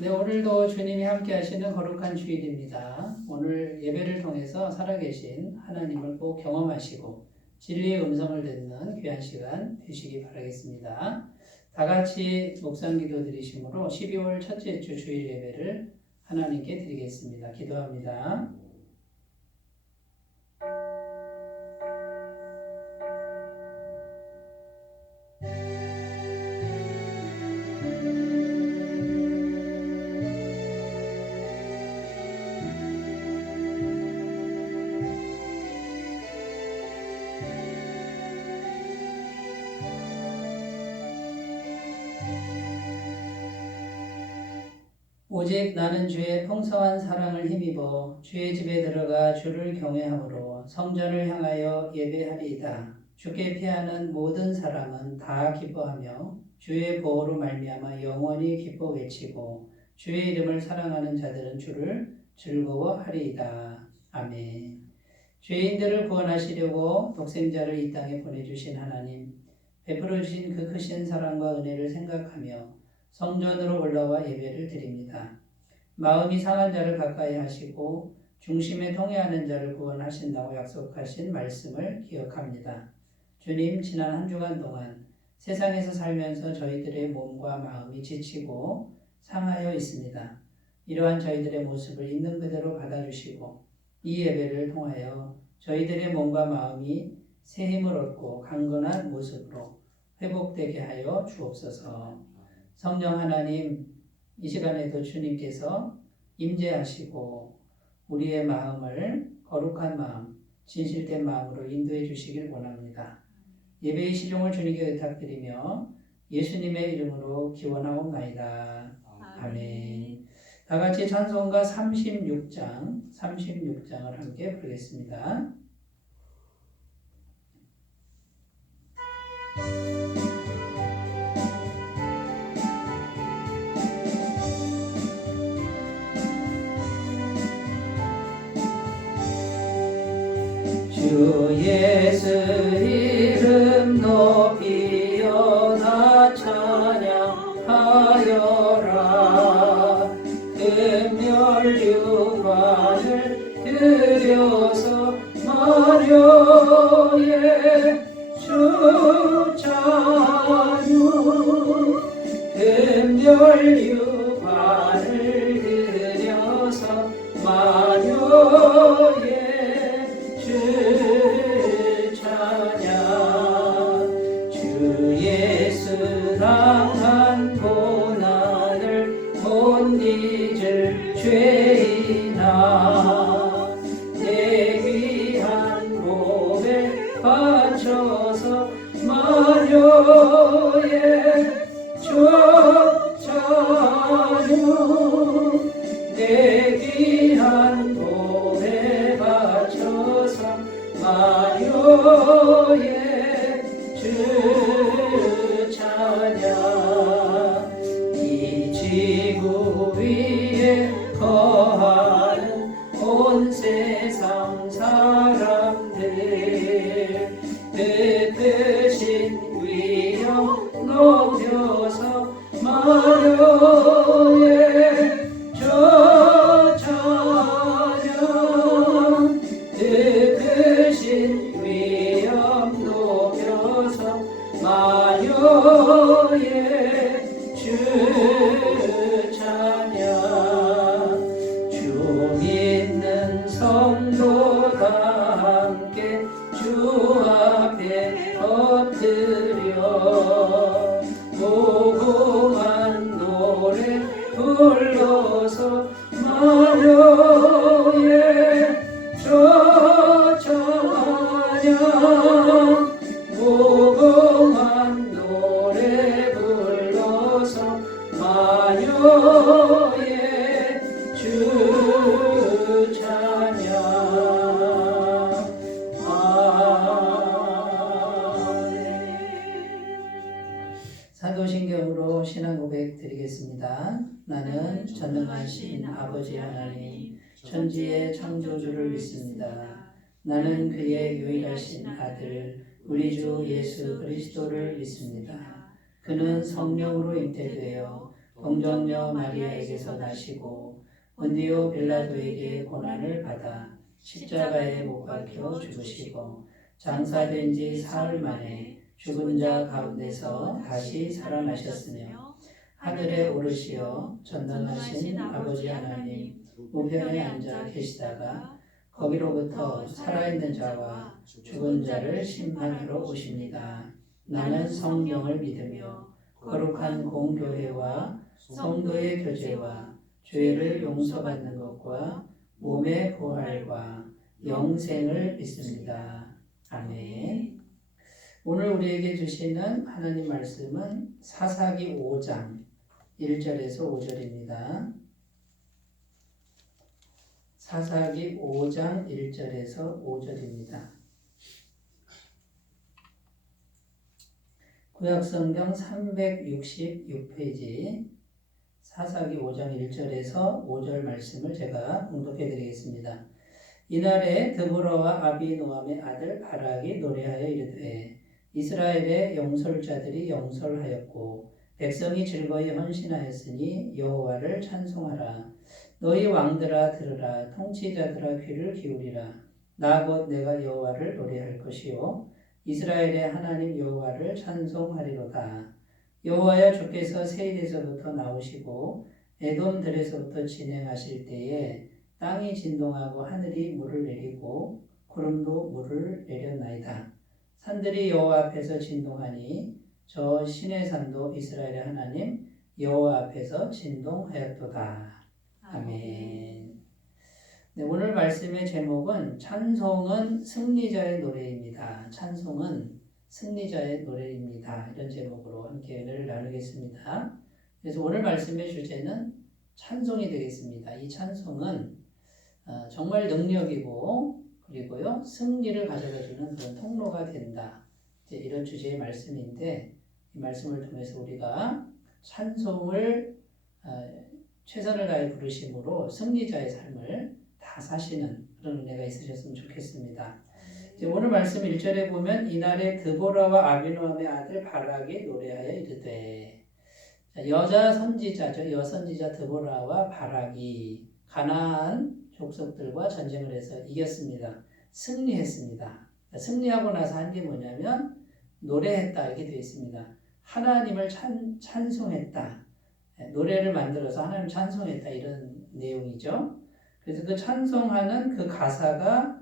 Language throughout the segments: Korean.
네, 오늘도 주님이 함께 하시는 거룩한 주일입니다. 오늘 예배를 통해서 살아계신 하나님을 꼭 경험하시고 진리의 음성을 듣는 귀한 시간 되시기 바라겠습니다. 다 같이 묵상기도 드리심으로 12월 첫째 주 주일 예배를 하나님께 드리겠습니다. 기도합니다. 오직 나는 주의 풍성한 사랑을 힘입어 주의 집에 들어가 주를 경외함으로 성전을 향하여 예배하리이다. 주께 피하는 모든 사람은 다 기뻐하며 주의 보호로 말미암아 영원히 기뻐 외치고 주의 이름을 사랑하는 자들은 주를 즐거워하리이다. 아멘. 죄인들을 구원하시려고 독생자를 이 땅에 보내주신 하나님, 베풀어 주신 그 크신 사랑과 은혜를 생각하며 성전으로 올라와 예배를 드립니다. 마음이 상한 자를 가까이 하시고 중심에 통해하는 자를 구원하신다고 약속하신 말씀을 기억합니다. 주님, 지난 한 주간 동안 세상에서 살면서 저희들의 몸과 마음이 지치고 상하여 있습니다. 이러한 저희들의 모습을 있는 그대로 받아주시고 이 예배를 통하여 저희들의 몸과 마음이 새 힘을 얻고 강건한 모습으로 회복되게 하여 주옵소서. 성령 하나님, 이 시간에도 주님께서 임재하시고 우리의 마음을 거룩한 마음, 진실된 마음으로 인도해 주시길 원합니다. 예배의 시종을 주님께 부탁드리며 예수님의 이름으로 기원하옵나이다. 아멘. 다 같이 찬송가 36장을 함께 부르겠습니다. 주 예수 이름 높이어 다 찬양하여라. 금멸유관을 들여서 마려의 주 찬양. 금멸유관을 들여서 마려의 주 찬양. 주 예수 당한 고난을 못 잊을 죄인아, 내 귀한 몸에 바쳐서 마려의 주 찬양. 내 귀한 몸에 바쳐서 마려의 주 찬양. 이 지구 위에 거하는 온 세상 사람들 뜻으신 위엄 높여서 마려의 주 찬양. 뜻으신 위엄 높여서 마려의 주 찬양. 주 믿는 성도다 함께 주 앞에 엎드려 무궁한 노래 불러서 마려의 주 찬양. 무궁한 노래 불러서 마려의 주 찬양. 사도신경으로 신앙 고백 드리겠습니다. 나는 전능하신 아버지 하나님, 천지의 창조주를 믿습니다. 나는 그의 유일하신 아들 우리 주 예수 그리스도를 믿습니다. 그는 성령으로 잉태되어 동정녀 마리아에게서 나시고 본디오 빌라도에게 고난을 받아 십자가에 못 박혀 죽으시고 장사된 지 사흘 만에 죽은 자 가운데서 다시 살아나셨으며 하늘에 오르시어 전능하신 아버지 하나님 우편에 앉아 계시다가 거기로부터 살아있는 자와 죽은 자를 심판하러 오십니다. 나는 성령을 믿으며 거룩한 공교회와 성도의 교제와 죄를 용서받는 것과 몸의 부활과 영생을 믿습니다. 아멘. 오늘 우리에게 주시는 하나님 말씀은 사사기 5장 1절에서 5절입니다. 사사기 5장 1절에서 5절입니다. 구약성경 366페이지 사사기 5장 1절에서 5절 말씀을 제가 봉독해 드리겠습니다. 이날에 드보라와 아비노함의 아들 바락이 노래하여 이르되 이스라엘의 영솔자들이 영솔하였고 백성이 즐거이 헌신하였으니 여호와를 찬송하라. 너희 왕들아 들으라. 통치자들아 귀를 기울이라. 나 곧 내가 여호와를 노래할 것이요 이스라엘의 하나님 여호와를 찬송하리로다. 여호와여 주께서 세일에서부터 나오시고 에돔들에서부터 진행하실 때에 땅이 진동하고 하늘이 물을 내리고 구름도 물을 내렸나이다. 산들이 여호와 앞에서 진동하니 저 신의 산도 이스라엘의 하나님 여호와 앞에서 진동하였도다. 아멘. 네, 오늘 말씀의 제목은 찬송은 승리자의 노래입니다. 찬송은 승리자의 노래입니다. 이런 제목으로 함께 은혜를 나누겠습니다. 그래서 오늘 말씀의 주제는 찬송이 되겠습니다. 이 찬송은 정말 능력이고 그리고요 승리를 가져다주는 그런 통로가 된다. 이런 주제의 말씀인데 이 말씀을 통해서 우리가 찬송을 최선을 다해 부르심으로 승리자의 삶을 다 사시는 그런 은혜가 있으셨으면 좋겠습니다. 오늘 말씀 1절에 보면 이날에 드보라와 아비노함의 아들 바락이 노래하여 이르되 여자 선지자죠. 여선지자 드보라와 바락이 가나안 족속들과 전쟁을 해서 이겼습니다. 승리했습니다. 승리하고 나서 한 게 뭐냐면 노래했다 이렇게 되어 있습니다. 하나님을 찬송했다. 노래를 만들어서 하나님 찬송했다 이런 내용이죠. 그래서 그 찬송하는 그 가사가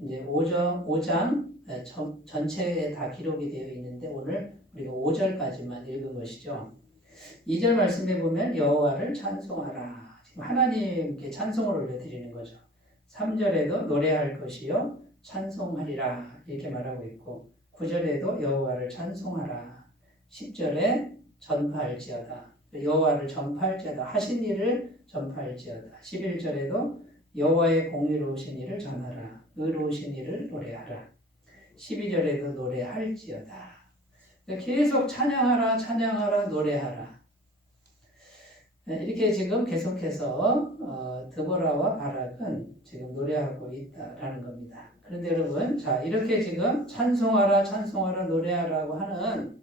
이제 5장 전체에 다 기록이 되어 있는데 오늘 우리가 5절까지만 읽은 것이죠. 2절 말씀에 보면 여호와를 찬송하라. 지금 하나님께 찬송을 올려드리는 거죠. 3절에도 노래할 것이요 찬송하리라 이렇게 말하고 있고 9절에도 여호와를 찬송하라. 10절에 전파할지어다. 여호와를 전파할지어다. 하신 일을 전파할지어다. 11절에도 여호와의 공의로우신 일을 전하라. 의로우신 일을 노래하라. 12절에도 노래할지어다. 계속 찬양하라, 찬양하라, 노래하라. 이렇게 지금 계속해서 드보라와 바락은 지금 노래하고 있다라는 겁니다. 그런데 여러분, 자 이렇게 지금 찬송하라, 찬송하라, 노래하라고 하는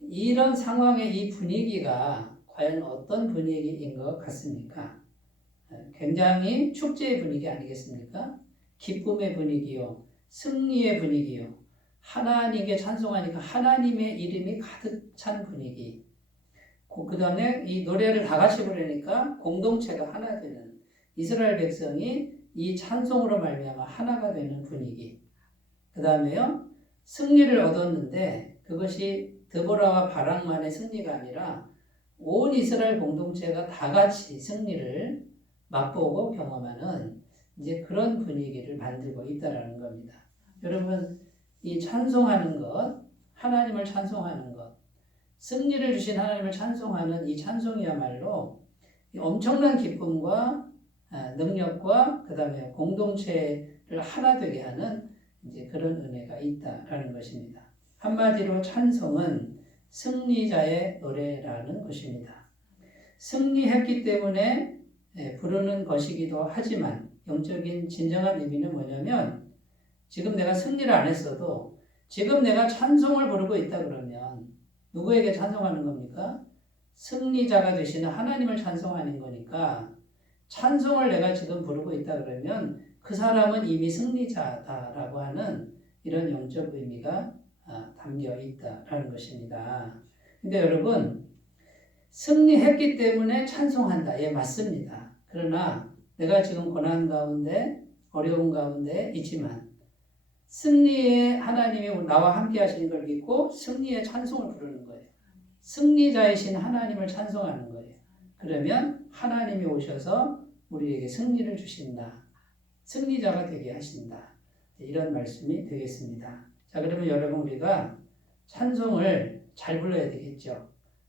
이런 상황의 이 분위기가 과연 어떤 분위기인 것 같습니까? 굉장히 축제의 분위기 아니겠습니까? 기쁨의 분위기요, 승리의 분위기요, 하나님께 찬송하니까 하나님의 이름이 가득 찬 분위기. 그 다음에 이 노래를 다 같이 부르니까 공동체가 하나 되는 이스라엘 백성이 이 찬송으로 말미암아 하나가 되는 분위기. 그 다음에요 승리를 얻었는데 그것이 드보라와 바락만의 승리가 아니라 온 이스라엘 공동체가 다 같이 승리를 맛보고 경험하는 이제 그런 분위기를 만들고 있다라는 겁니다. 여러분, 이 찬송하는 것, 하나님을 찬송하는 것, 승리를 주신 하나님을 찬송하는 이 찬송이야말로 엄청난 기쁨과 능력과 그 다음에 공동체를 하나 되게 하는 이제 그런 은혜가 있다라는 것입니다. 한마디로 찬송은 승리자의 노래라는 것입니다. 승리했기 때문에 부르는 것이기도 하지만 영적인 진정한 의미는 뭐냐면 지금 내가 승리를 안 했어도 지금 내가 찬송을 부르고 있다 그러면 누구에게 찬송하는 겁니까? 승리자가 되시는 하나님을 찬송하는 거니까 찬송을 내가 지금 부르고 있다 그러면 그 사람은 이미 승리자다라고 하는 이런 영적 의미가 담겨 있다라는 것입니다. 그러니까 여러분 승리했기 때문에 찬송한다. 예, 맞습니다. 그러나 내가 지금 고난 가운데 어려운 가운데 있지만 승리의 하나님이 나와 함께 하시는 걸 믿고 승리의 찬송을 부르는 거예요. 승리자이신 하나님을 찬송하는 거예요. 그러면 하나님이 오셔서 우리에게 승리를 주신다. 승리자가 되게 하신다. 이런 말씀이 되겠습니다. 자, 그러면 여러분 우리가 찬송을 잘 불러야 되겠죠.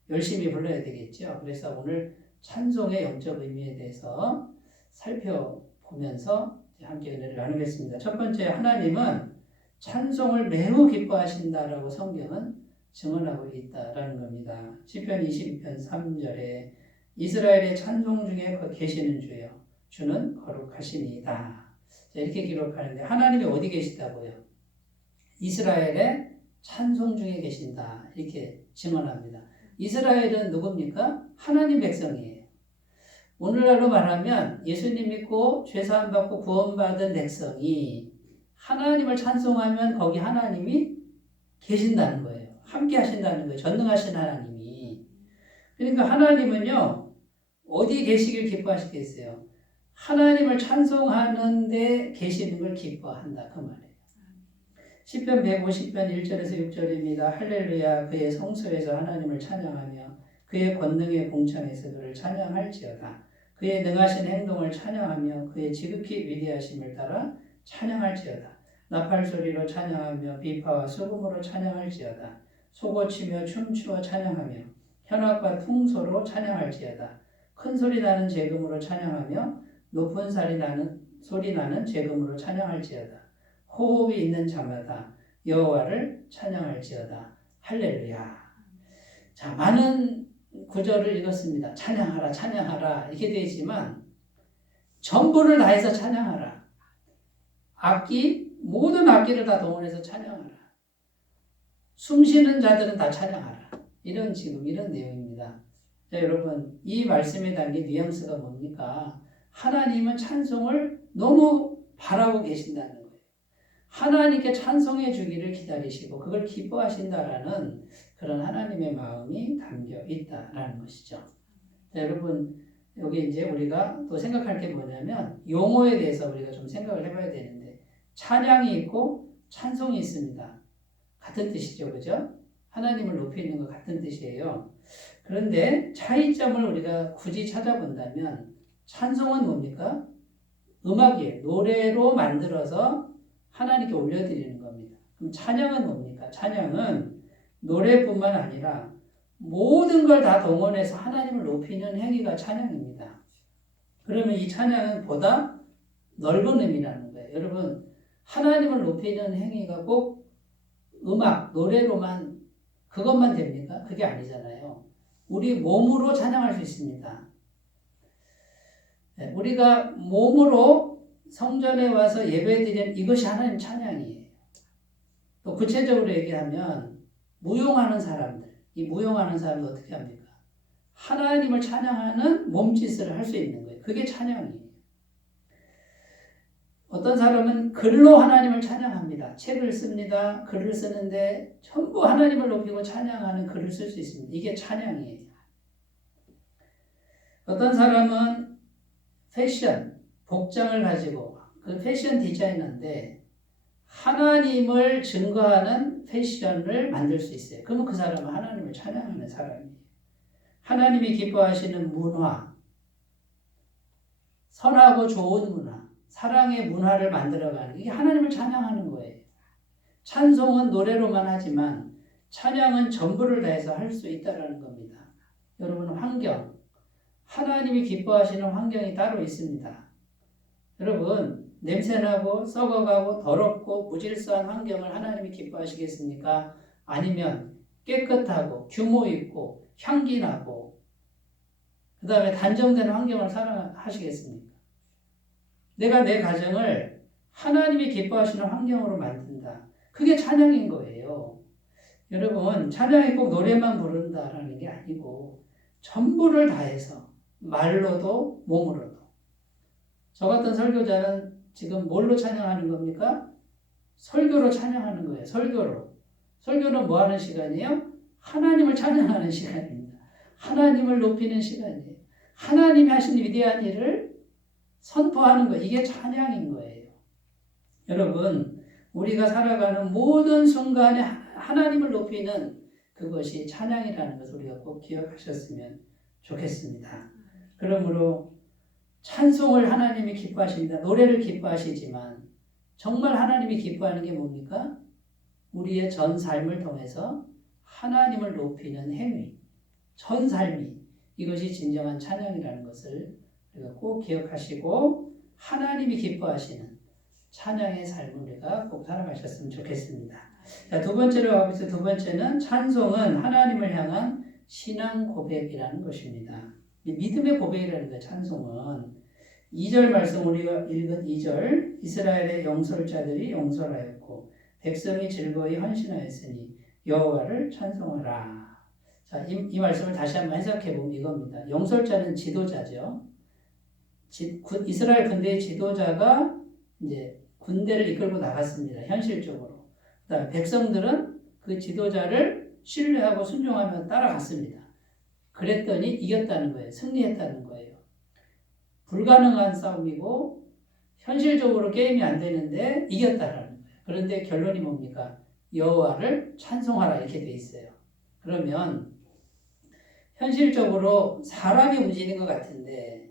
열심히 불러야 되겠죠. 그래서 오늘 찬송의 영적 의미에 대해서 살펴보면서 함께 은혜를 나누겠습니다. 첫 번째, 하나님은 찬송을 매우 기뻐하신다라고 성경은 증언하고 있다라는 겁니다. 시편 22편 3절에 이스라엘의 찬송 중에 계시는 주여 주는 거룩하시니이다. 이렇게 기록하는데 하나님이 어디 계시다고요? 이스라엘의 찬송 중에 계신다. 이렇게 증언합니다. 이스라엘은 누굽니까? 하나님 백성이에요. 오늘날로 말하면 예수님 믿고 죄사함 받고 구원받은 백성이 하나님을 찬송하면 거기 하나님이 계신다는 거예요. 함께 하신다는 거예요. 전능하신 하나님이. 그러니까 하나님은요, 어디 계시길 기뻐하시겠어요? 하나님을 찬송하는 데 계시는 걸 기뻐한다. 그 말이에요. 시편 150편 1절에서 6절입니다. 할렐루야 그의 성소에서 하나님을 찬양하며 그의 권능의 공창에서 그를 찬양할지어다. 그의 능하신 행동을 찬양하며 그의 지극히 위대하심을 따라 찬양할지어다. 나팔소리로 찬양하며 비파와 수금으로 찬양할지어다. 소고치며 춤추어 찬양하며 현악과 풍소로 찬양할지어다. 큰 소리 나는 제금으로 찬양하며 높은 소리 나는 제금으로 찬양할지어다. 호흡이 있는 자마다 여호와를 찬양할지어다. 할렐루야. 자, 많은 구절을 읽었습니다. 찬양하라, 찬양하라 이렇게 되어 있지만 전부를 다해서 찬양하라. 모든 악기를 다 동원해서 찬양하라. 숨쉬는 자들은 다 찬양하라. 이런 내용입니다. 자, 여러분 이 말씀에 담긴 뉘앙스가 뭡니까? 하나님은 찬송을 너무 바라고 계신다는 거예요. 하나님께 찬송해 주기를 기다리시고 그걸 기뻐하신다라는 그런 하나님의 마음이 담겨 있다라는 것이죠. 자, 여러분 여기 이제 우리가 또 생각할 게 뭐냐면 용어에 대해서 우리가 좀 생각을 해봐야 되는데 찬양이 있고 찬송이 있습니다. 같은 뜻이죠, 그죠? 하나님을 높이는 것 같은 뜻이에요. 그런데 차이점을 우리가 굳이 찾아본다면 찬송은 뭡니까? 음악이에요. 노래로 만들어서 하나님께 올려드리는 겁니다. 그럼 찬양은 뭡니까? 찬양은 노래뿐만 아니라 모든 걸 다 동원해서 하나님을 높이는 행위가 찬양입니다. 그러면 이 찬양은 보다 넓은 의미라는 거예요. 여러분, 하나님을 높이는 행위가 꼭 음악, 노래로만 그것만 됩니까? 그게 아니잖아요. 우리 몸으로 찬양할 수 있습니다. 우리가 몸으로 성전에 와서 예배드리는 이것이 하나님 찬양이에요. 또 구체적으로 얘기하면 무용하는 사람들, 이 무용하는 사람들 어떻게 합니까? 하나님을 찬양하는 몸짓을 할 수 있는 거예요. 그게 찬양이에요. 어떤 사람은 글로 하나님을 찬양합니다. 책을 씁니다. 글을 쓰는데 전부 하나님을 높이고 찬양하는 글을 쓸 수 있습니다. 이게 찬양이에요. 어떤 사람은 패션, 복장을 가지고 그 패션 디자이너인데 하나님을 증거하는 패션을 만들 수 있어요. 그러면 그 사람은 하나님을 찬양하는 사람이에요. 하나님이 기뻐하시는 문화, 선하고 좋은 문화, 사랑의 문화를 만들어가는 이게 하나님을 찬양하는 거예요. 찬송은 노래로만 하지만 찬양은 전부를 다해서 할 수 있다는 겁니다. 여러분 환경, 하나님이 기뻐하시는 환경이 따로 있습니다. 여러분 냄새나고 썩어가고 더럽고 무질서한 환경을 하나님이 기뻐하시겠습니까? 아니면 깨끗하고 규모 있고 향기 나고 그 다음에 단정된 환경을 사랑하시겠습니까? 내가 내 가정을 하나님이 기뻐하시는 환경으로 만든다. 그게 찬양인 거예요. 여러분 찬양이 꼭 노래만 부른다라는 게 아니고 전부를 다해서 말로도 몸으로도. 저 같은 설교자는 지금 뭘로 찬양하는 겁니까? 설교로 찬양하는 거예요. 설교로. 설교는 뭐 하는 시간이에요? 하나님을 찬양하는 시간입니다. 하나님을 높이는 시간이에요. 하나님이 하신 위대한 일을 선포하는 거, 이게 찬양인 거예요. 여러분, 우리가 살아가는 모든 순간에 하나님을 높이는 그것이 찬양이라는 것을 우리가 꼭 기억하셨으면 좋겠습니다. 그러므로 찬송을 하나님이 기뻐하십니다. 노래를 기뻐하시지만 정말 하나님이 기뻐하는 게 뭡니까? 우리의 전 삶을 통해서 하나님을 높이는 행위, 전 삶이, 이것이 진정한 찬양이라는 것을 우리가 꼭 기억하시고 하나님이 기뻐하시는 찬양의 삶을 우리가 꼭 살아가셨으면 좋겠습니다. 자, 두 번째로 가고 있어요. 두 번째는 찬송은 하나님을 향한 신앙 고백이라는 것입니다. 이 믿음의 고백이라는 거예요. 찬송은 2절 말씀 우리가 읽은 2절, 이스라엘의 영솔자들이 영솔하였고 백성이 즐거이 헌신하였으니 여호와를 찬송하라. 자, 이 말씀을 다시 한번 해석해 보면 이겁니다. 영솔자는 지도자죠. 이스라엘 군대의 지도자가 이제 군대를 이끌고 나갔습니다. 현실적으로. 그다음에 백성들은 그 지도자를 신뢰하고 순종하며 따라갔습니다. 그랬더니 이겼다는 거예요. 승리했다는 거예요. 불가능한 싸움이고 현실적으로 게임이 안 되는데 이겼다라는 거예요. 그런데 결론이 뭡니까? 여호와를 찬송하라 이렇게 돼 있어요. 그러면 현실적으로 사람이 움직이는 것 같은데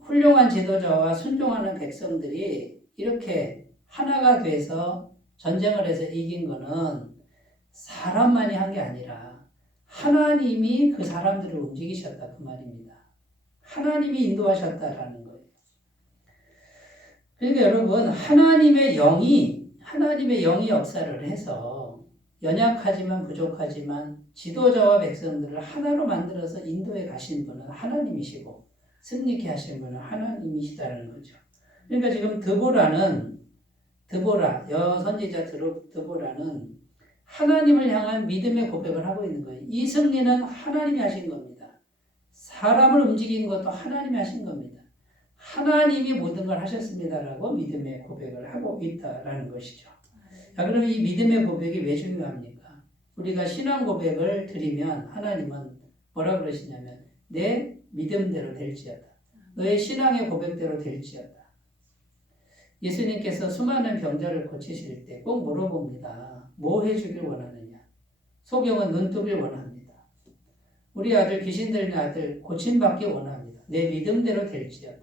훌륭한 지도자와 순종하는 백성들이 이렇게 하나가 돼서 전쟁을 해서 이긴 거는 사람만이 한 게 아니라 하나님이 그 사람들을 움직이셨다 그 말입니다. 하나님이 인도하셨다라는 거예요. 그러니까 여러분 하나님의 영이 역사를 해서 연약하지만 부족하지만 지도자와 백성들을 하나로 만들어서 인도해 가신 분은 하나님이시고 승리케 하신 분은 하나님이시다는 거죠. 그러니까 지금 드보라 여선지자 드보라는 하나님을 향한 믿음의 고백을 하고 있는 거예요. 이 승리는 하나님이 하신 겁니다. 사람을 움직인 것도 하나님이 하신 겁니다. 하나님이 모든 걸 하셨습니다라고 믿음의 고백을 하고 있다라는 것이죠. 자, 그러면 이 믿음의 고백이 왜 중요합니까? 우리가 신앙 고백을 드리면 하나님은 뭐라 그러시냐면 내 믿음대로 될지어다. 너의 신앙의 고백대로 될지어다. 예수님께서 수많은 병자를 고치실 때 꼭 물어봅니다. 뭐 해주길 원하느냐? 소경은 눈뜨길 원합니다. 우리 아들 귀신 들린 아들 고침받기 원합니다. 내 믿음대로 될지어다.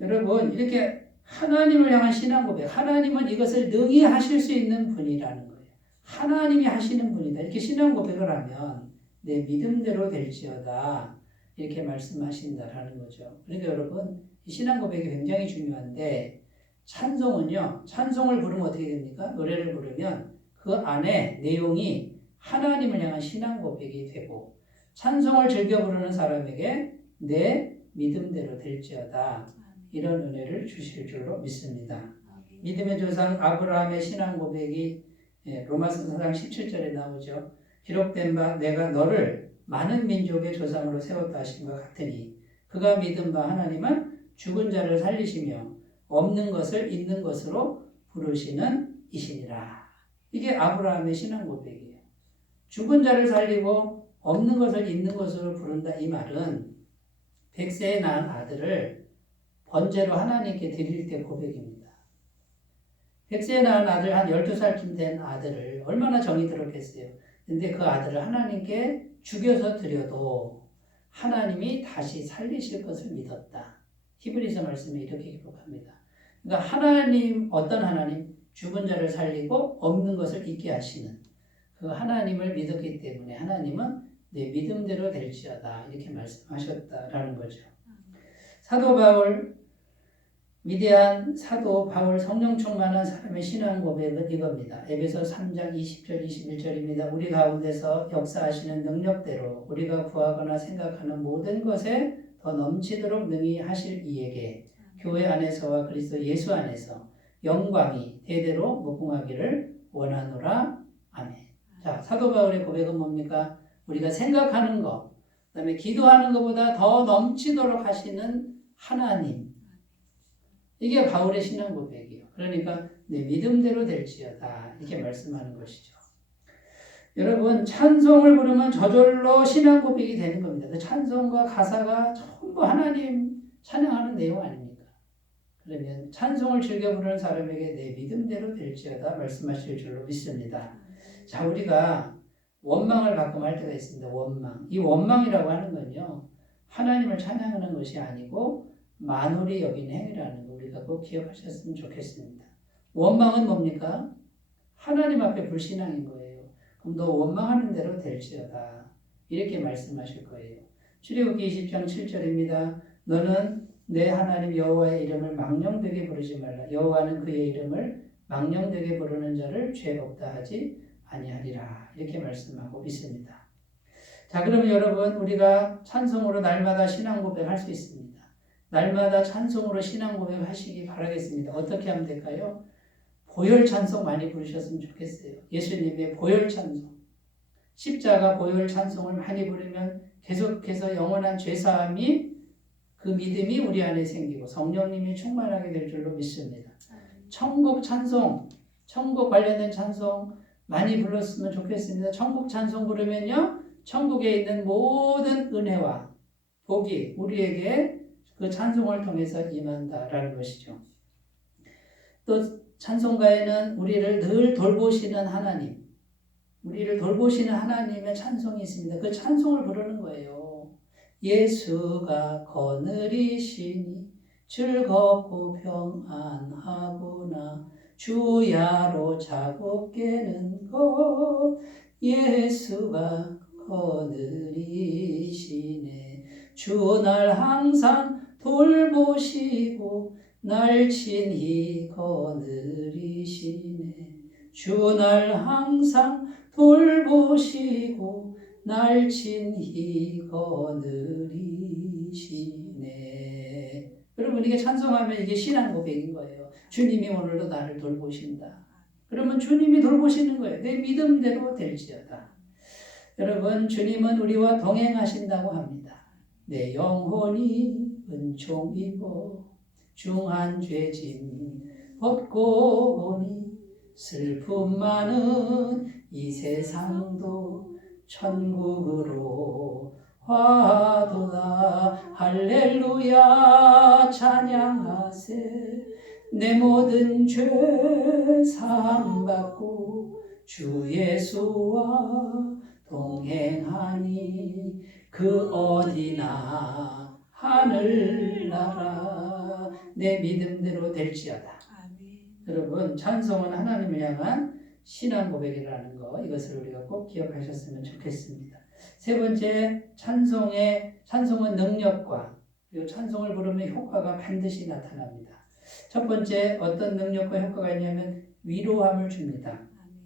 여러분 이렇게 하나님을 향한 신앙 고백, 하나님은 이것을 능히 하실 수 있는 분이라는 거예요. 하나님이 하시는 분이다. 이렇게 신앙 고백을 하면 내 믿음대로 될지어다. 이렇게 말씀하신다라는 거죠. 그러니까 여러분 이 신앙 고백이 굉장히 중요한데 찬송은요. 찬송을 부르면 어떻게 됩니까? 노래를 부르면 그 안에 내용이 하나님을 향한 신앙 고백이 되고 찬송을 즐겨 부르는 사람에게 내 믿음대로 될지어다. 이런 은혜를 주실 줄로 믿습니다. 믿음의 조상 아브라함의 신앙 고백이 로마서 4장 17절에 나오죠. 기록된 바 내가 너를 많은 민족의 조상으로 세웠다 하신 것 같으니 그가 믿은 바 하나님은 죽은 자를 살리시며 없는 것을 있는 것으로 부르시는 이시니라. 이게 아브라함의 신앙 고백이에요. 죽은 자를 살리고 없는 것을 있는 것으로 부른다. 이 말은 100세에 낳은 아들을 번제로 하나님께 드릴 때 고백입니다. 100세에 낳은 아들, 한 12살쯤 된 아들을 얼마나 정이 들었겠어요. 근데 그 아들을 하나님께 죽여서 드려도 하나님이 다시 살리실 것을 믿었다. 히브리서 말씀에 이렇게 기록합니다. 그러니까 하나님, 어떤 하나님? 죽은 자를 살리고 없는 것을 있게 하시는 그 하나님을 믿었기 때문에 하나님은 내 믿음대로 될지어다. 이렇게 말씀하셨다라는 거죠. 사도 바울, 위대한 사도 바울 성령 충만한 사람의 신앙 고백은 이겁니다. 에베소 3장 20절 21절입니다. 우리 가운데서 역사하시는 능력대로 우리가 구하거나 생각하는 모든 것에 더 넘치도록 능히 하실 이에게 교회 안에서와 그리스도 예수 안에서 영광이 대대로 무궁하기를 원하노라. 아멘. 자, 사도 바울의 고백은 뭡니까? 우리가 생각하는 것, 그다음에 기도하는 것보다 더 넘치도록 하시는 하나님. 이게 바울의 신앙 고백이에요. 그러니까 내 믿음대로 될지어다 이렇게 말씀하는 것이죠. 여러분 찬송을 부르면 저절로 신앙 고백이 되는 겁니다. 그 찬송과 가사가 전부 하나님 찬양하는 내용 아닙니까? 그러면 찬송을 즐겨 부르는 사람에게 내 믿음대로 될지어다 말씀하실 줄로 믿습니다. 자, 우리가 원망을 가끔 할 때가 있습니다. 원망. 이 원망이라고 하는 건요. 하나님을 찬양하는 것이 아니고 만홀히 여긴 행위라는 거 우리가 꼭 기억하셨으면 좋겠습니다. 원망은 뭡니까? 하나님 앞에 불신앙인 거예요. 그럼 너 원망하는 대로 될지어다. 이렇게 말씀하실 거예요. 출애굽기 20장 7절입니다. 너는 내 하나님 여호와의 이름을 망령되게 부르지 말라. 여호와는 그의 이름을 망령되게 부르는 자를 죄 없다 하지 아니하리라. 이렇게 말씀하고 있습니다. 자, 그러면 여러분 우리가 찬송으로 날마다 신앙 고백할 수 있습니다. 날마다 찬송으로 신앙 고백하시기 바라겠습니다. 어떻게 하면 될까요? 보혈 찬송 많이 부르셨으면 좋겠어요. 예수님의 보혈 찬송. 십자가 보혈 찬송을 많이 부르면 계속해서 영원한 죄사함이 그 믿음이 우리 안에 생기고 성령님이 충만하게 될 줄로 믿습니다. 천국 찬송, 천국 관련된 찬송 많이 불렀으면 좋겠습니다. 천국 찬송 부르면요. 천국에 있는 모든 은혜와 복이 우리에게 그 찬송을 통해서 임한다라는 것이죠. 또 찬송가에는 우리를 늘 돌보시는 하나님, 우리를 돌보시는 하나님의 찬송이 있습니다. 그 찬송을 부르는 거예요. 예수가 거느리시니 즐겁고 평안하구나. 주야로 자고 깨는 것 예수가 거느리시네. 주 날 항상 돌보시고 날 친히 거느리시네. 주 날 항상 돌보시고 날 친히 거느리시네. 여러분 이게 찬송하면 이게 신앙 고백인 거예요. 주님이 오늘도 나를 돌보신다. 그러면 주님이 돌보시는 거예요. 내 믿음대로 될지어다. 여러분 주님은 우리와 동행하신다고 합니다. 내 영혼이 은총 입어 중한 죄짐 벗고 보니 슬픔 많은 이 세상도 천국으로 화도다. 할렐루야 찬양하세. 내 모든 죄 사함받고 주 예수와 동행하니 그 어디나 하늘나라 내 믿음대로 될지어다. 아멘. 여러분 찬송은 하나님을 향한 신앙 고백이라는 거 이것을 우리가 꼭 기억하셨으면 좋겠습니다. 세 번째 찬송은 능력과 그리고 찬송을 부르면 효과가 반드시 나타납니다. 첫 번째 어떤 능력과 효과가 있냐면 위로함을 줍니다. 아멘.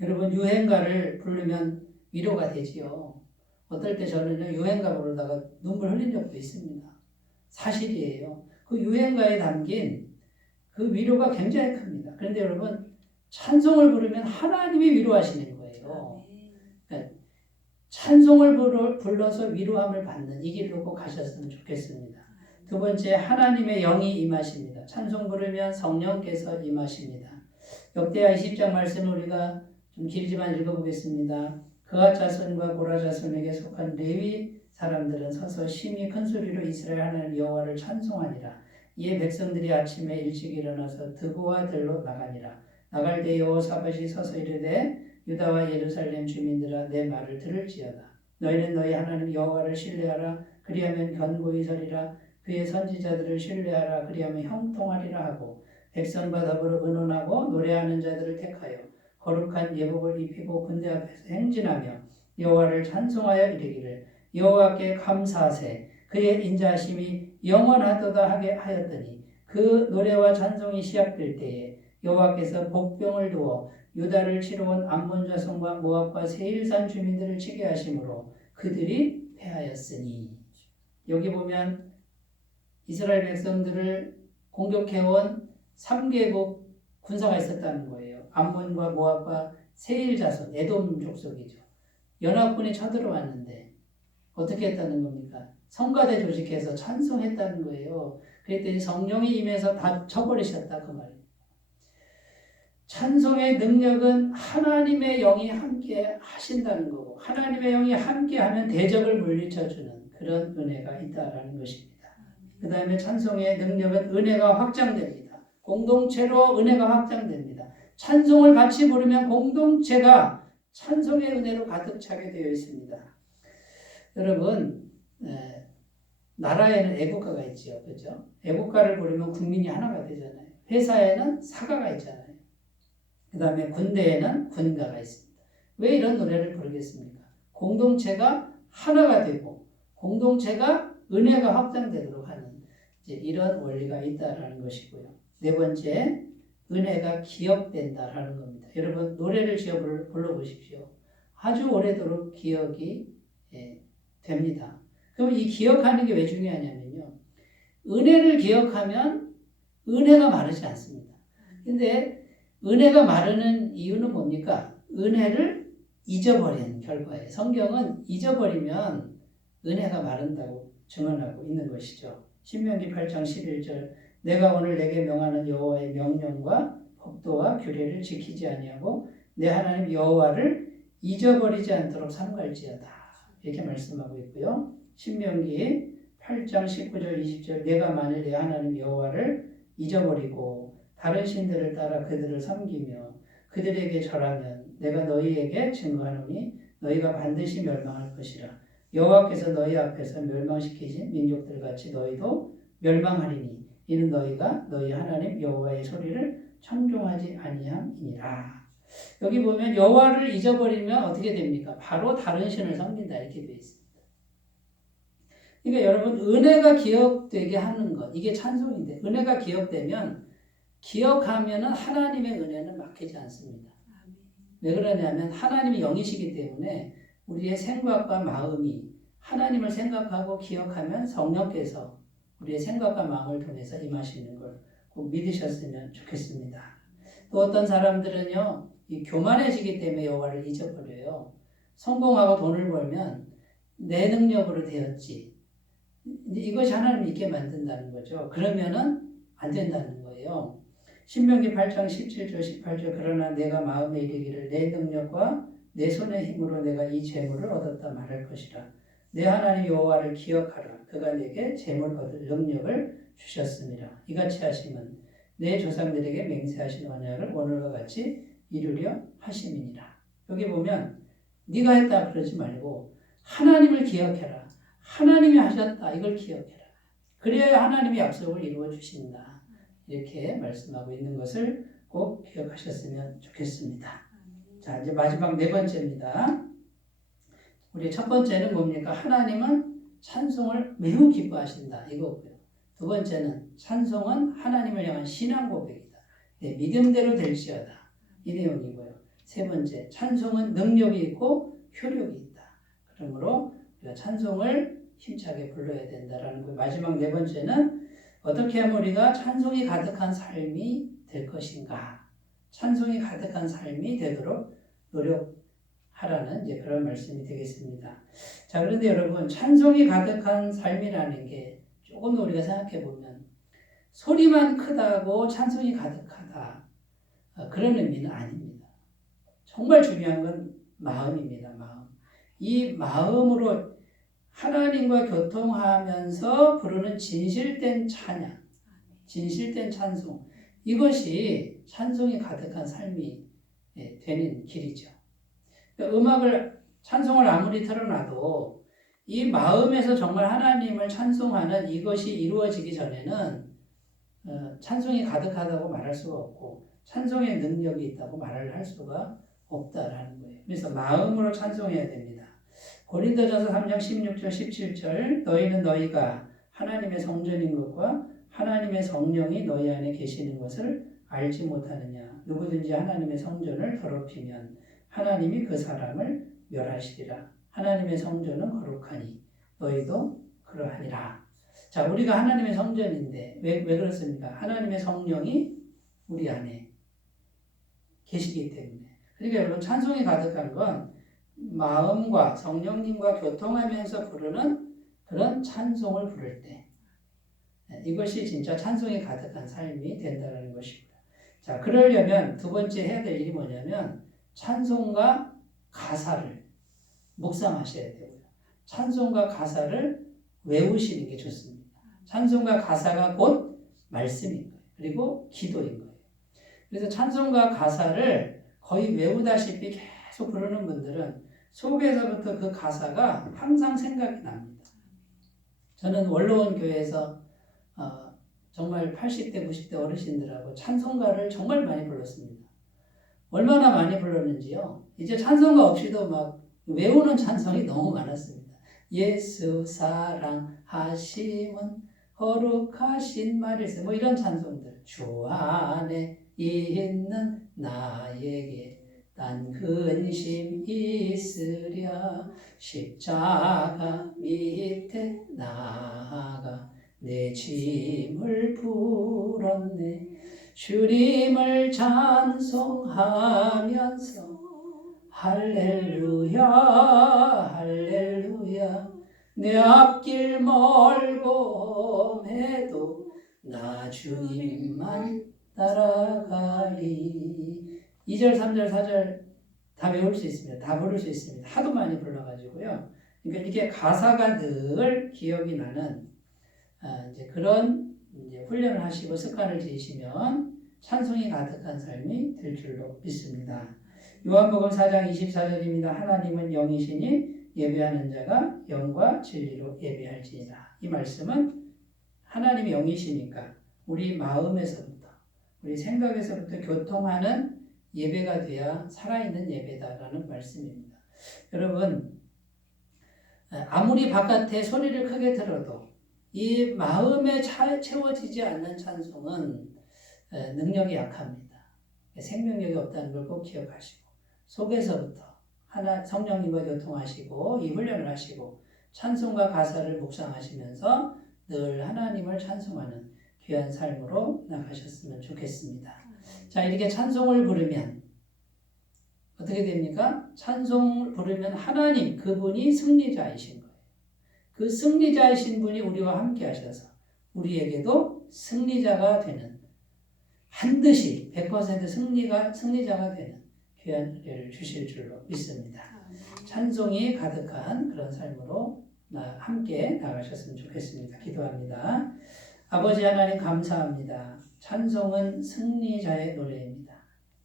여러분 유행가를 부르면 위로가 되지요. 어떨 때 저는 유행가 부르다가 눈물 흘린 적도 있습니다. 사실이에요. 그 유행가에 담긴 그 위로가 굉장히 큽니다. 그런데 여러분 찬송을 부르면 하나님이 위로하시는 거예요. 그러니까 찬송을 불러서 위로함을 받는 이 길로 꼭 가셨으면 좋겠습니다. 두 번째 하나님의 영이 임하십니다. 찬송 부르면 성령께서 임하십니다. 역대하 20장 말씀을 우리가 좀 길지만 읽어보겠습니다. 그앗 자손과 고라 자손에게 속한 레위 사람들은 서서 심히 큰 소리로 이스라엘 하나님 여호와를 찬송하니라. 이에 백성들이 아침에 일찍 일어나서 드고와 들로 나가니라. 나갈 때 여호사밧이 서서 이르되 유다와 예루살렘 주민들아 내 말을 들을지어다. 너희는 너희 하나님 여호와를 신뢰하라. 그리하면 견고히 서리라. 그의 선지자들을 신뢰하라. 그리하면 형통하리라 하고 백성과 더불어 의논하고 노래하는 자들을 택하여 거룩한 예복을 입히고 군대 앞에서 행진하며 여호와를 찬송하여 이르기를 여호와께 감사하세. 그의 인자하심이 영원하도다 하게 하였더니 그 노래와 찬송이 시작될 때에 여호와께서 복병을 두어 유다를 치러 온 암몬 자손과 모압과 세일산 주민들을 치게 하심으로 그들이 패하였으니. 여기 보면 이스라엘 백성들을 공격해온 3개국 군사가 있었다는 거예요. 암몬과 모압과 세일 자손, 에돔 족속이죠. 연합군이 쳐들어왔는데 어떻게 했다는 겁니까? 성가대 조직해서 찬송했다는 거예요. 그랬더니 성령이 임해서 다 쳐버리셨다 그 말이에요. 찬송의 능력은 하나님의 영이 함께 하신다는 거고 하나님의 영이 함께 하면 대적을 물리쳐주는 그런 은혜가 있다라는 것입니다. 그 다음에 찬송의 능력은 은혜가 확장됩니다. 공동체로 은혜가 확장됩니다. 찬송을 같이 부르면 공동체가 찬송의 은혜로 가득 차게 되어 있습니다. 여러분 나라에는 애국가가 있죠. 그죠? 애국가를 부르면 국민이 하나가 되잖아요. 회사에는 사가가 있잖아요. 그 다음에 군대에는 군가가 있습니다. 왜 이런 노래를 부르겠습니까? 공동체가 하나가 되고 공동체가 은혜가 확장되도록 하는 이제 이런 원리가 있다라는 것이고요. 네 번째, 은혜가 기억된다라는 겁니다. 여러분 노래를 지어 불러보십시오. 아주 오래도록 기억이 됩니다. 그럼 이 기억하는 게 왜 중요하냐면요. 은혜를 기억하면 은혜가 마르지 않습니다. 근데 은혜가 마르는 이유는 뭡니까? 은혜를 잊어버리는 결과예요. 성경은 잊어버리면 은혜가 마른다고 증언하고 있는 것이죠. 신명기 8장 11절 내가 오늘 내게 명하는 여호와의 명령과 법도와 규례를 지키지 아니하고 내 하나님 여호와를 잊어버리지 않도록 삼갈지어다. 이렇게 말씀하고 있고요. 신명기 8장 19절 20절 내가 만일 내 하나님 여호와를 잊어버리고 다른 신들을 따라 그들을 섬기며 그들에게 절하면 내가 너희에게 증거하노니 너희가 반드시 멸망할 것이라. 여호와께서 너희 앞에서 멸망시키신 민족들 같이 너희도 멸망하리니 이는 너희가 너희 하나님 여호와의 소리를 청종하지 아니함이니라. 여기 보면 여호와를 잊어버리면 어떻게 됩니까? 바로 다른 신을 섬긴다 이렇게 되어 있습니다. 그러니까 여러분 은혜가 기억되게 하는 것 이게 찬송인데 은혜가 기억되면 기억하면 하나님의 은혜는 막히지 않습니다. 왜 그러냐면 하나님이 영이시기 때문에 우리의 생각과 마음이 하나님을 생각하고 기억하면 성령께서 우리의 생각과 마음을 통해서 임하시는 걸 꼭 믿으셨으면 좋겠습니다. 또 어떤 사람들은요, 이 교만해지기 때문에 여호와를 잊어버려요. 성공하고 돈을 벌면 내 능력으로 되었지. 이것이 하나님을 잊게 만든다는 거죠. 그러면은 안 된다는 거예요. 신명기 8장 17절 18절 그러나 내가 마음에 이르기를 내 능력과 내 손의 힘으로 내가 이 재물을 얻었다 말할 것이라. 내 하나님 여호와를 기억하라. 그가 내게 재물 얻을 능력을 주셨습니다. 이같이 하심은 내 조상들에게 맹세하신 언약을 오늘과 같이 이루려 하심이니라. 여기 보면 네가 했다 그러지 말고 하나님을 기억해라. 하나님이 하셨다. 이걸 기억해라. 그래야 하나님이 약속을 이루어 주신다. 이렇게 말씀하고 있는 것을 꼭 기억하셨으면 좋겠습니다. 자, 이제 마지막 네 번째입니다. 우리 첫 번째는 뭡니까? 하나님은 찬송을 매우 기뻐하신다. 이거고요. 두 번째는 찬송은 하나님을 향한 신앙 고백이다. 네, 믿음대로 될지어다. 이 내용이고요. 세 번째, 찬송은 능력이 있고 효력이 있다. 그러므로 우리가 찬송을 힘차게 불러야 된다라는 거예요. 마지막 네 번째는 어떻게 하면 우리가 찬송이 가득한 삶이 될 것인가? 찬송이 가득한 삶이 되도록 노력하라는 이제 그런 말씀이 되겠습니다. 자, 그런데 여러분, 찬송이 가득한 삶이라는 게 조금 더 우리가 생각해 보면 소리만 크다고 찬송이 가득하다. 그런 의미는 아닙니다. 정말 중요한 건 마음입니다. 마음. 이 마음으로 하나님과 교통하면서 부르는 진실된 찬양, 진실된 찬송, 이것이 찬송이 가득한 삶이 되는 길이죠. 찬송을 아무리 틀어놔도 이 마음에서 정말 하나님을 찬송하는 이것이 이루어지기 전에는 찬송이 가득하다고 말할 수가 없고 찬송의 능력이 있다고 말을 할 수가 없다라는 거예요. 그래서 마음으로 찬송해야 됩니다. 고린도전서 3장 16절 17절 너희는 너희가 하나님의 성전인 것과 하나님의 성령이 너희 안에 계시는 것을 알지 못하느냐. 누구든지 하나님의 성전을 더럽히면 하나님이 그 사람을 멸하시리라. 하나님의 성전은 거룩하니 너희도 그러하니라. 자, 우리가 하나님의 성전인데 왜 그렇습니까? 하나님의 성령이 우리 안에 계시기 때문에. 그러니까 여러분 찬송이 가득한 건 마음과 성령님과 교통하면서 부르는 그런 찬송을 부를 때 이것이 진짜 찬송이 가득한 삶이 된다는 것입니다. 자, 그러려면 두 번째 해야 될 일이 뭐냐면 찬송과 가사를 묵상하셔야 되고요. 찬송과 가사를 외우시는 게 좋습니다. 찬송과 가사가 곧 말씀인 거예요. 그리고 기도인 거예요. 그래서 찬송과 가사를 거의 외우다시피 계속 부르는 분들은 속에서부터 그 가사가 항상 생각이 납니다. 저는 원로원 교회에서 정말 80대, 90대 어르신들하고 찬송가를 정말 많이 불렀습니다. 얼마나 많이 불렀는지요. 이제 찬송가 없이도 막 외우는 찬송이 너무 많았습니다. 예수 사랑하심은 거룩하신 말일세. 뭐 이런 찬송들. 주 안에 있는 나에게 난 근심 있으랴. 십자가 밑에 나아가 내 짐을 풀었네. 주님을 찬송하면서 할렐루야 할렐루야 내 앞길 멀고 해도 나 주님만 따라가리. 2절 3절 4절 다 외울 수 있습니다. 다 부를 수 있습니다. 하도 많이 불러가지고요. 그러니까 이게 가사가 늘 기억이 나는 이제 그런 이제 훈련을 하시고 습관을 들이시면 찬송이 가득한 삶이 될 줄로 믿습니다. 요한복음 4장 24절입니다. 하나님은 영이시니 예배하는 자가 영과 진리로 예배할지니라. 이 말씀은 하나님이 영이시니까 우리 마음에서부터 우리 생각에서부터 교통하는 예배가 돼야 살아있는 예배다라는 말씀입니다. 여러분 아무리 바깥에 소리를 크게 들어도 이 마음에 채워지지 않는 찬송은 능력이 약합니다. 생명력이 없다는 걸 꼭 기억하시고 속에서부터 성령님과 교통하시고 이 훈련을 하시고 찬송과 가사를 묵상하시면서 늘 하나님을 찬송하는 귀한 삶으로 나가셨으면 좋겠습니다. 자, 이렇게 찬송을 부르면 어떻게 됩니까? 찬송을 부르면 하나님 그분이 승리자이신 거예요. 그 승리자이신 분이 우리와 함께 하셔서 우리에게도 승리자가 되는 반드시 100% 승리자가 되는 귀한 은혜를 주실 줄로 믿습니다. 찬송이 가득한 그런 삶으로 함께 나가셨으면 좋겠습니다. 기도합니다. 아버지 하나님 감사합니다. 찬송은 승리자의 노래입니다.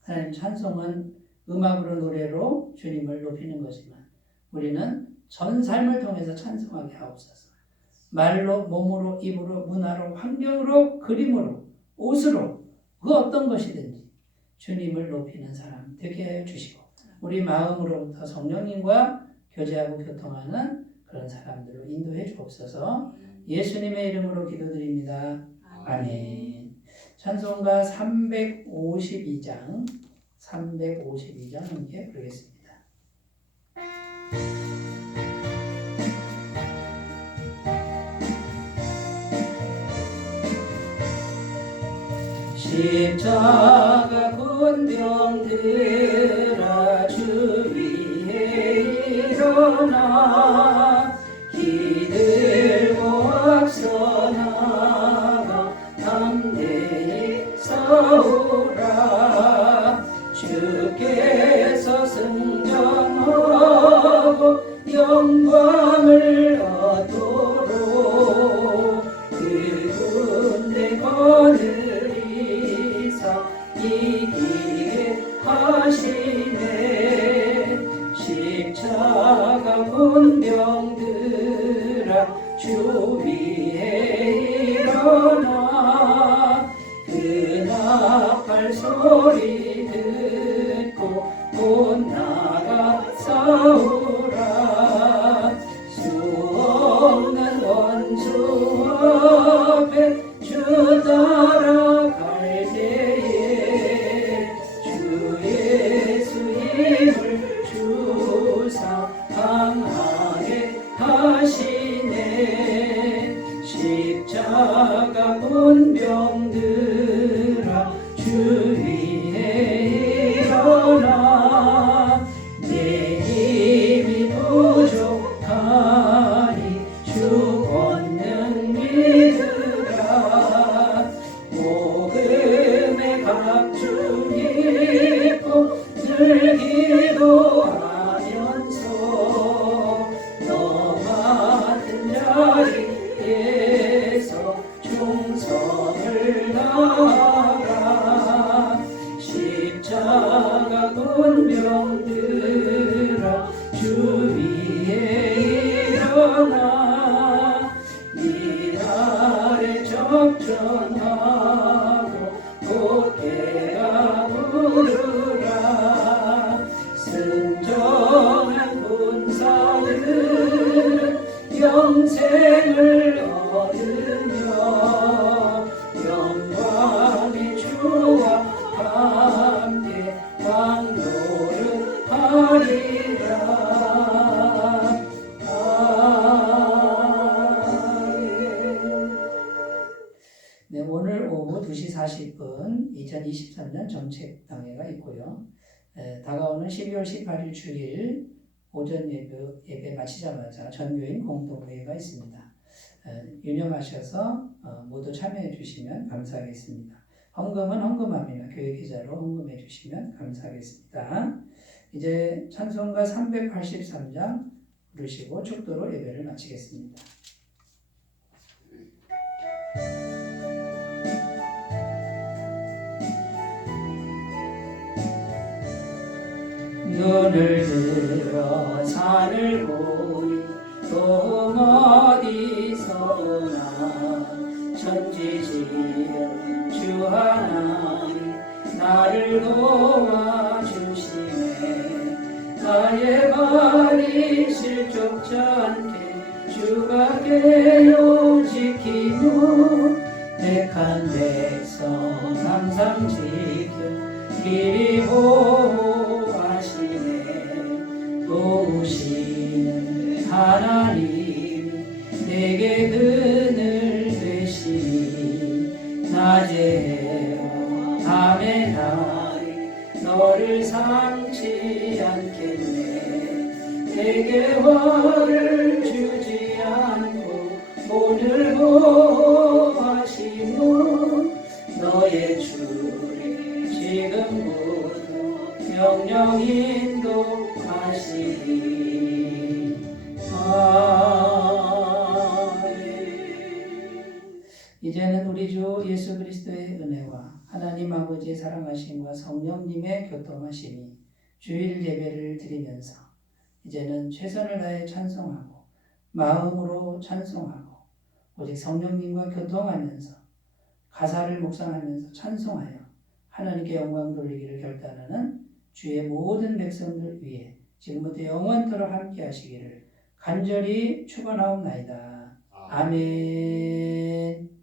하나님 찬송은 음악으로 노래로 주님을 높이는 거지만 우리는 전 삶을 통해서 찬송하게 하옵소서. 말로, 몸으로, 입으로, 문화로, 환경으로, 그림으로, 옷으로 그 어떤 것이든지 주님을 높이는 사람 되게 해주시고 우리 마음으로부터 성령님과 교제하고 교통하는 그런 사람들로 인도해 주옵소서. 예수님의 이름으로 기도드립니다. 아멘. 찬송가 352장 함께 부르겠습니다. 십자가 군병들아 주 위에 일어나 기들고 앞서 나가 담대히 싸우라. 주께서 승전하고 영광을 얻도록 그 군대 거느리사 이기게 하시네. 십자가 군병들아 주 위에 일어나 그 나팔 소리 듣고 곧 나가 싸우라. 수 없는 원수 앞에 주 따라갈 때에 주 예수 힘을 주사 강하게 하시네. 십자가 군병들아 주 위에 일어나 내 위해서 충성을 다하라. 십자가 군병들아 주 위에 일어나 네 아래 적전하고 곧게가 부르라. 순정한 군사들은 영생을 얻으며 영광의 주와 함께 왕노릇하리라. 아멘. 네, 오늘 오후 2시 40분 2023년 정책당회가 있고요. 다가오는 12월 18일 주일 오전 예배 마치자마자 전교인 공동회의가 있습니다. 유념하셔서 모두 참여해 주시면 감사하겠습니다. 헌금은 헌금함이나 교회계좌로 헌금해 주시면 감사하겠습니다. 이제 찬송가 383장 부르시고 축도로 예배를 마치겠습니다. 눈을 들어 산을 보니 또 어디서나 천지지은 주 하나님 나를 도와주시네. 나의 발이 실족지 않게 주가 깨어 지키며 택한 백성 항상 지켜 길이 보호하시네. 도우시는 하나님 내게 그늘 되시니 낮에 해와 밤의 달이 너를 삼지 않겠네. 내게 화를 주지 않고 오늘 보호하시며 너의 줄이 지금부터 명령 인도하시리. 아멘. 이제는 우리 주 예수 그리스도의 은혜와 하나님 아버지의 사랑하심과 성령님의 교통하심이 주일 예배를 드리면서 이제는 최선을 다해 찬송하고 마음으로 찬송하고 오직 성령님과 교통하면서 가사를 묵상하면서 찬송하여 하나님께 영광 돌리기를 결단하는 주의 모든 백성들 위해 지금부터 영원토록 함께 하시기를 간절히 축원하옵나이다. 아멘.